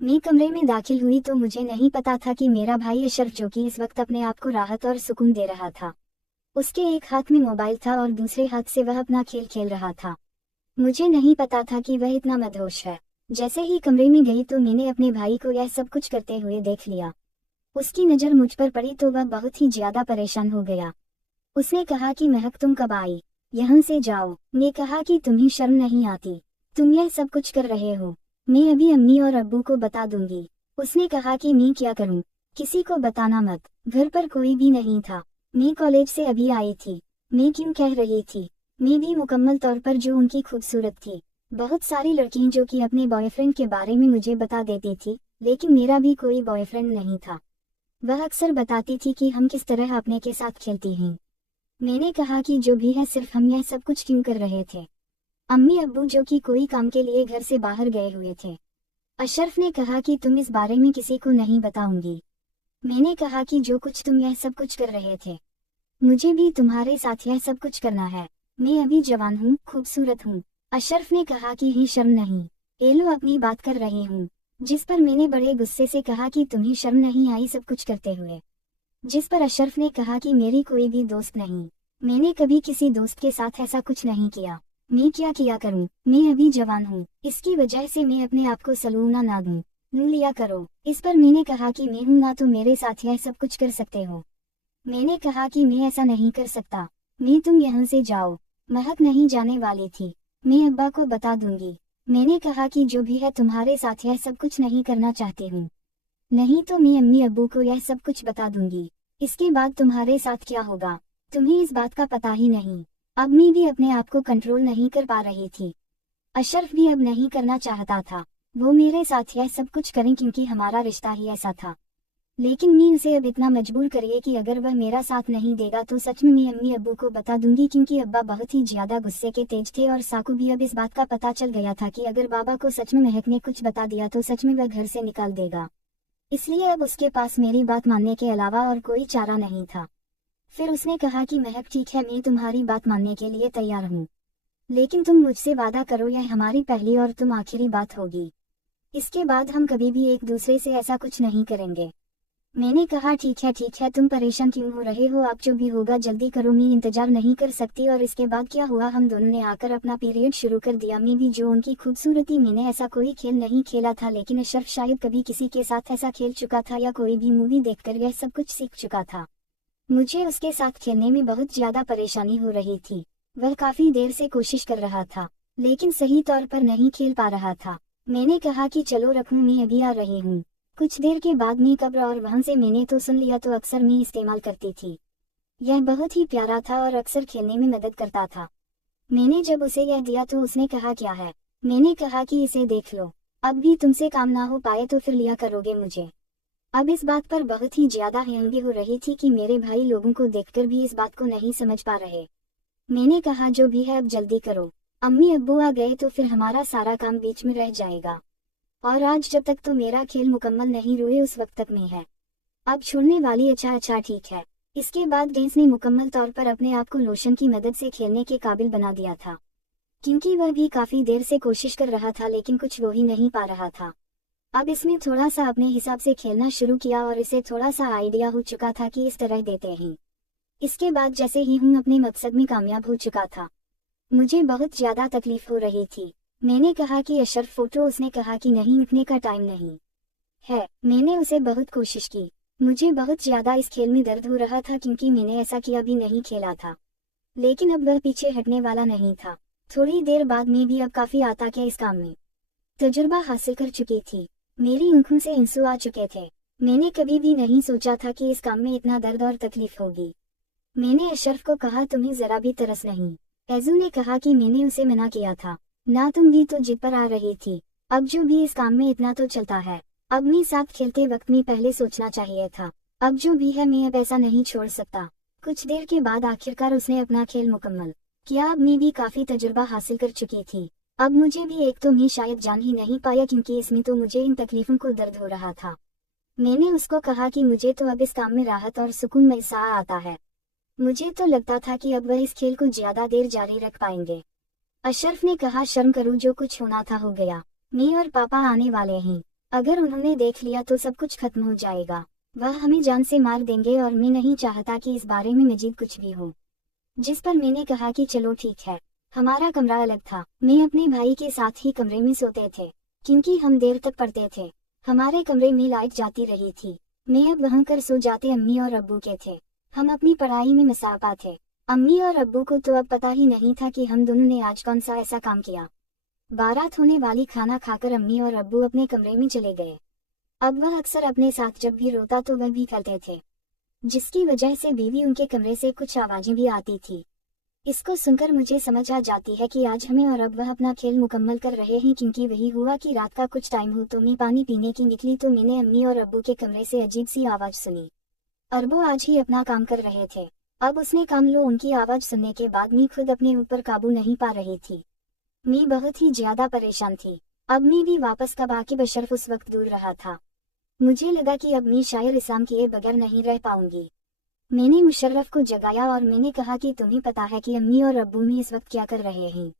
मैं कमरे में दाखिल हुई तो मुझे नहीं पता था कि मेरा भाई अशरफ, जो कि इस वक्त अपने आप को राहत और सुकून दे रहा था, उसके एक हाथ में मोबाइल था और दूसरे हाथ से वह अपना खेल खेल रहा था। मुझे नहीं पता था कि वह इतना मदहोश है। जैसे ही कमरे में गई तो मैंने अपने भाई को यह सब कुछ करते हुए देख लिया। उसकी नज़र मुझ पर पड़ी तो वह बहुत ही ज्यादा परेशान हो गया। उसने कहा कि महक, तुम कब आई? यहाँ से जाओ। मैं कहा कि तुम्हें शर्म नहीं आती? तुम यह सब कुछ कर रहे हो। मैं अभी अम्मी और अब्बू को बता दूंगी। उसने कहा कि मैं क्या करूं? किसी को बताना मत। घर पर कोई भी नहीं था। मैं कॉलेज से अभी आई थी। मैं क्यों कह रही थी? मैं भी मुकम्मल तौर पर जो उनकी खूबसूरत थी। बहुत सारी लड़कियां जो कि अपने बॉयफ्रेंड के बारे में मुझे बता देती थी, लेकिन मेरा भी कोई बॉयफ्रेंड नहीं था। वह अक्सर बताती थी कि हम किस तरह अपने के साथ खेलती हैं। मैंने कहा कि जो भी है, सिर्फ हम यह सब कुछ क्यों कर रहे थे? अम्मी अब्बू जो कि कोई काम के लिए घर से बाहर गए हुए थे। अशरफ ने कहा कि तुम इस बारे में किसी को नहीं बताऊंगी। मैंने कहा कि जो कुछ तुम यह सब कुछ कर रहे थे, मुझे भी तुम्हारे साथ यह सब कुछ करना है। मैं अभी जवान हूँ, खूबसूरत हूँ। अशरफ ने कहा कि ही शर्म नहीं? ये लो अपनी बात कर रही हूँ। जिस पर मैंने बड़े गुस्से से कहा कि तुम्हें शर्म नहीं आई सब कुछ करते हुए? जिस पर अशरफ ने कहा कि मेरी कोई भी दोस्त नहीं। मैंने कभी किसी दोस्त के साथ ऐसा कुछ नहीं किया। मैं क्या किया करूं? मैं अभी जवान हूं, इसकी वजह से मैं अपने आप को सलूना ना दूं। लू लिया करो। इस पर मैंने कहा कि मैं हूं ना तो मेरे साथ यह सब कुछ कर सकते हो। मैंने कहा कि मैं ऐसा नहीं कर सकता। मैं तुम यहाँ से जाओ। महक नहीं जाने वाली थी। मैं अब्बा को बता दूंगी। मैंने कहा कि जो भी है तुम्हारे साथ यह सब कुछ नहीं करना चाहती हूँ, नहीं तो मैं अम्मी अब्बू को यह सब कुछ बता दूंगी। इसके बाद तुम्हारे साथ क्या होगा, तुम्हें इस बात का पता ही नहीं। अब मैं भी अपने आप को कंट्रोल नहीं कर पा रही थी। अशरफ भी अब नहीं करना चाहता था। वो मेरे साथ यह सब कुछ करें क्योंकि हमारा रिश्ता ही ऐसा था। लेकिन मैं उसे अब इतना मजबूर करिए कि अगर वह मेरा साथ नहीं देगा तो सच में मैं अम्मी अब्बू को बता दूंगी, क्योंकि अब्बा बहुत ही ज्यादा गुस्से के तेज थे और साकू भी अब इस बात का पता चल गया था कि अगर बाबा को सच में महक ने कुछ बता दिया तो सच में वह घर से निकाल देगा। इसलिए अब उसके पास मेरी बात मानने के अलावा और कोई चारा नहीं था। फिर उसने कहा कि महक ठीक है, मैं तुम्हारी बात मानने के लिए तैयार हूँ, लेकिन तुम मुझसे वादा करो यह हमारी पहली और तुम आखिरी बात होगी। इसके बाद हम कभी भी एक दूसरे से ऐसा कुछ नहीं करेंगे। मैंने कहा ठीक है, तुम परेशान क्यों हो रहे हो? आप जो भी होगा जल्दी करो, मैं इंतजार नहीं कर सकती। और इसके बाद क्या हुआ, हम दोनों ने आकर अपना पीरियड शुरू कर दिया। मैं भी जो उनकी खूबसूरती, मैंने ऐसा कोई खेल नहीं खेला था, लेकिन अशरफ शायद कभी किसी के साथ ऐसा खेल चुका था या कोई भी मूवी देखकर यह सब कुछ सीख चुका था। मुझे उसके साथ खेलने में बहुत ज्यादा परेशानी हो रही थी। वह काफी देर से कोशिश कर रहा था, लेकिन सही तौर पर नहीं खेल पा रहा था। मैंने कहा कि चलो रखूं, मैं अभी आ रही हूँ। कुछ देर के बाद मैं कब्र और वहां से मैंने तो सुन लिया तो अक्सर मैं इस्तेमाल करती थी। यह बहुत ही प्यारा था और अक्सर खेलने में मदद करता था। मैंने जब उसे यह दिया तो उसने कहा क्या है? मैंने कहा कि इसे देख लो, अब भी तुमसे काम ना हो पाए तो फिर लिया करोगे मुझे। अब इस बात पर बहुत ही ज्यादा हैरानी हो रही थी कि मेरे भाई लोगों को देखकर भी इस बात को नहीं समझ पा रहे। मैंने कहा जो भी है अब जल्दी करो, अम्मी अब्बू आ गए तो फिर हमारा सारा काम बीच में रह जाएगा। और आज जब तक तो मेरा खेल मुकम्मल नहीं हुए उस वक्त तक में है। अब छोड़ने वाली? अच्छा ठीक है। इसके बाद डेंस ने मुकम्मल तौर पर अपने आप को लोशन की मदद से खेलने के काबिल बना दिया था, क्योंकि वह भी काफी देर से कोशिश कर रहा था लेकिन कुछ हो ही नहीं पा रहा था। अब इसमें थोड़ा सा अपने हिसाब से खेलना शुरू किया और इसे थोड़ा सा आइडिया हो चुका था कि इस तरह देते हैं। इसके बाद जैसे ही हूँ अपने मकसद में कामयाब हो चुका था। मुझे बहुत ज्यादा तकलीफ हो रही थी। मैंने कहा कि अशरफ फोटो, उसने कहा कि नहीं, उठने का टाइम नहीं है। मैंने उसे बहुत कोशिश की। मुझे बहुत ज्यादा इस खेल में दर्द हो रहा था क्योंकि मैंने ऐसा किया भी नहीं खेला था, लेकिन अब वह पीछे हटने वाला नहीं था। थोड़ी देर बाद मैं भी अब काफी आता क्या इस काम में तजुर्बा हासिल कर चुकी थी। मेरी आंखों से आंसू आ चुके थे। मैंने कभी भी नहीं सोचा था कि इस काम में इतना दर्द और तकलीफ होगी। मैंने अशरफ को कहा तुम्हें जरा भी तरस नहीं? एजू ने कहा कि मैंने उसे मना किया था ना, तुम भी तो जिद पर आ रही थी। अब जो भी इस काम में इतना तो चलता है, अब मैं साथ खेलते वक्त में पहले सोचना चाहिए था। अब जो भी है मैं अब ऐसा नहीं छोड़ सकता। कुछ देर के बाद आखिरकार उसने अपना खेल मुकम्मल किया। अब मैं भी काफी तजुर्बा हासिल कर चुकी थी। अब मुझे भी एक तो मैं शायद जान ही नहीं पाया क्योंकि इसमें तो मुझे इन तकलीफों को दर्द हो रहा था। मैंने उसको कहा कि मुझे तो अब इस काम में राहत और सुकून महसूस आता है। मुझे तो लगता था कि अब वह इस खेल को ज्यादा देर जारी रख पाएंगे। अशरफ ने कहा शर्म करो, जो कुछ होना था हो गया। मैं और पापा आने वाले हैं। अगर उन्होंने देख लिया तो सब कुछ खत्म हो जाएगा। वह हमें जान से मार देंगे और मैं नहीं चाहता कि इस बारे में मजीद कुछ भी हो। जिस पर मैंने कहा कि चलो ठीक है। हमारा कमरा अलग था। मैं अपने भाई के साथ ही कमरे में सोते थे, क्योंकि हम देर तक पढ़ते थे। हमारे कमरे में लाइट जाती रही थी। मैं अब वहां कर सो जाते अम्मी और अब्बू के थे। हम अपनी पढ़ाई में मसाफा थे। अम्मी और अब्बू को तो अब पता ही नहीं था कि हम दोनों ने आज कौन सा ऐसा काम किया। बारात होने वाली खाना खाकर अम्मी और अब्बू अपने कमरे में चले गए। अब वह अक्सर अपने साथ जब भी रोता तो वह भी करते थे, जिसकी वजह से बीवी उनके कमरे से कुछ आवाजें भी आती थी। इसको सुनकर मुझे समझ आ जाती है कि आज हमें और अब वह अपना खेल मुकम्मल कर रहे हैं, क्योंकि वही हुआ कि रात का कुछ टाइम हो तो मैं पानी पीने की निकली तो मैंने अम्मी और अब्बू के कमरे से अजीब सी आवाज सुनी। अरबो आज ही अपना काम कर रहे थे। अब उसने काम लो उनकी आवाज सुनने के बाद मैं खुद अपने ऊपर काबू नहीं पा रही थी। मैं बहुत ही ज्यादा परेशान थी। अब मैं भी वापस कब आके बशर्फ उस वक्त दूर रहा था। मुझे लगा कि अब मैं शायर इस्लाम किए बगैर नहीं रह पाऊंगी। मैंने मुशर्रफ को जगाया और मैंने कहा कि तुम्हें पता है कि अम्मी और अब्बू में इस वक्त क्या कर रहे हैं।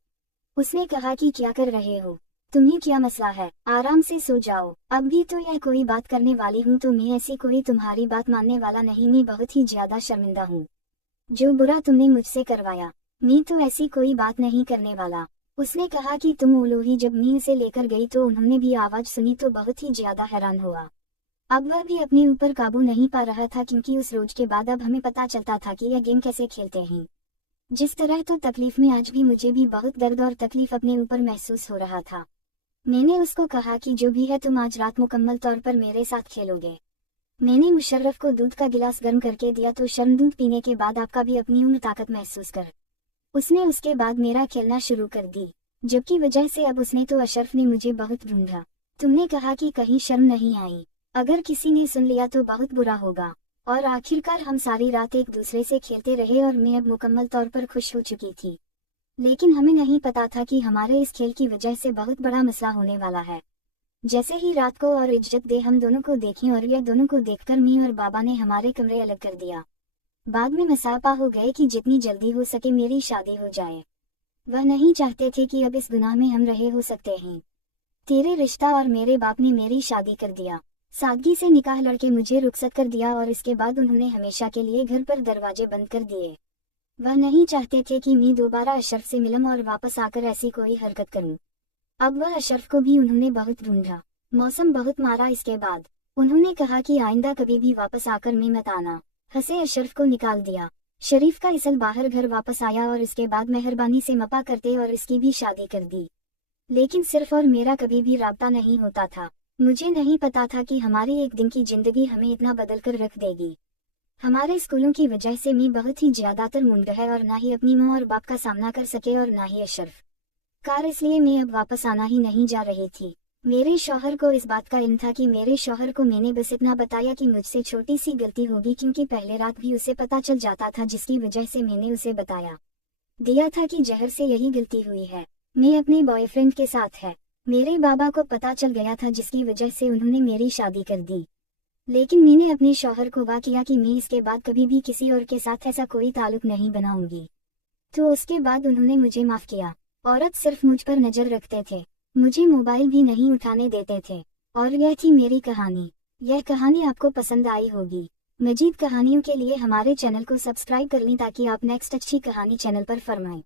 उसने कहा कि क्या कर रहे हो, तुम्हें क्या मसला है, आराम से सो जाओ। अब भी तो यह कोई बात करने वाली हूँ तो मैं ऐसी कोई तुम्हारी बात मानने वाला नहीं। मैं बहुत ही ज्यादा शर्मिंदा हूँ जो बुरा तुमने मुझसे करवाया। मैं तो ऐसी कोई बात नहीं करने वाला। उसने कहा कि तुम उलोही जब मैं उसे लेकर गई तो उन्होंने भी आवाज सुनी तो बहुत ही ज्यादा हैरान हुआ। अब वह भी अपने ऊपर काबू नहीं पा रहा था, क्योंकि उस रोज के बाद अब हमें पता चलता था कि यह गेम कैसे खेलते हैं। जिस तरह तो तकलीफ में आज भी मुझे भी बहुत दर्द और तकलीफ अपने ऊपर महसूस हो रहा था। मैंने उसको कहा कि जो भी है तुम आज रात मुकम्मल तौर पर मेरे साथ खेलोगे। मैंने मुशर्रफ को दूध का गिलास गर्म करके दिया तो शर्म दूध पीने के बाद आपका भी अपनी उम्र ताकत महसूस कर। उसने उसके बाद मेरा खेलना शुरू कर दी, जबकि वजह से अब उसने तो अशरफ ने मुझे बहुत ढूंढा। तुमने कहा कि कहीं शर्म नहीं आई, अगर किसी ने सुन लिया तो बहुत बुरा होगा। और आखिरकार हम सारी रात एक दूसरे से खेलते रहे और मैं अब मुकम्मल तौर पर खुश हो चुकी थी। लेकिन हमें नहीं पता था कि हमारे इस खेल की वजह से बहुत बड़ा मसला होने वाला है। जैसे ही रात को और इज्जत दे हम दोनों को देखें और यह दोनों को देखकर मैं और बाबा ने हमारे कमरे अलग कर दिया। बाद में मसापा हो गए कि जितनी जल्दी हो सके मेरी शादी हो जाए। वह नहीं चाहते थे कि अब इस गुनाह में हम रहे हो सकते हैं। तेरे रिश्ता और मेरे बाप ने मेरी शादी कर दिया। सादगी से निकाह लड़के मुझे रुखसत कर दिया और इसके बाद उन्होंने हमेशा के लिए घर पर दरवाजे बंद कर दिए। वह नहीं चाहते थे कि मैं दोबारा अशरफ से मिलूं और वापस आकर ऐसी कोई हरकत करूं। अब वह अशरफ को भी उन्होंने बहुत ढूंढा। मौसम बहुत मारा। इसके बाद उन्होंने कहा कि आइंदा कभी भी वापस आकर मैं मत आना। हंसे अशरफ को निकाल दिया। शरीफ का इसल बाहर घर वापस आया और इसके बाद मेहरबानी से मपा करते और इसकी भी शादी कर दी। लेकिन सिर्फ और मेरा कभी भी राब्ता नहीं होता था। मुझे नहीं पता था कि हमारी एक दिन की जिंदगी हमें इतना बदल कर रख देगी। हमारे स्कूलों की वजह से मैं बहुत ही ज्यादातर मुंड है और ना ही अपनी माँ और बाप का सामना कर सके और ना ही अशरफ कार, इसलिए मैं अब वापस आना ही नहीं जा रही थी। मेरे शौहर को इस बात का इल्म था कि मेरे शौहर को मैंने बस इतना बताया कि मुझसे छोटी सी गलती होगी, क्योंकि पहले रात भी उसे पता चल जाता था, जिसकी वजह से मैंने उसे बताया दिया था कि जहर से यही गलती हुई है। मैं अपने बॉयफ्रेंड के साथ है। मेरे बाबा को पता चल गया था, जिसकी वजह से उन्होंने मेरी शादी कर दी। लेकिन मैंने अपने शौहर को वादा किया कि मैं इसके बाद कभी भी किसी और के साथ ऐसा कोई ताल्लुक नहीं बनाऊंगी। तो उसके बाद उन्होंने मुझे माफ किया। औरत सिर्फ मुझ पर नजर रखते थे, मुझे मोबाइल भी नहीं उठाने देते थे। और यह थी मेरी कहानी। यह कहानी आपको पसंद आई होगी। मजीद कहानियों के लिए हमारे चैनल को सब्सक्राइब कर लें ताकि आप नेक्स्ट अच्छी कहानी चैनल पर फरमाएं।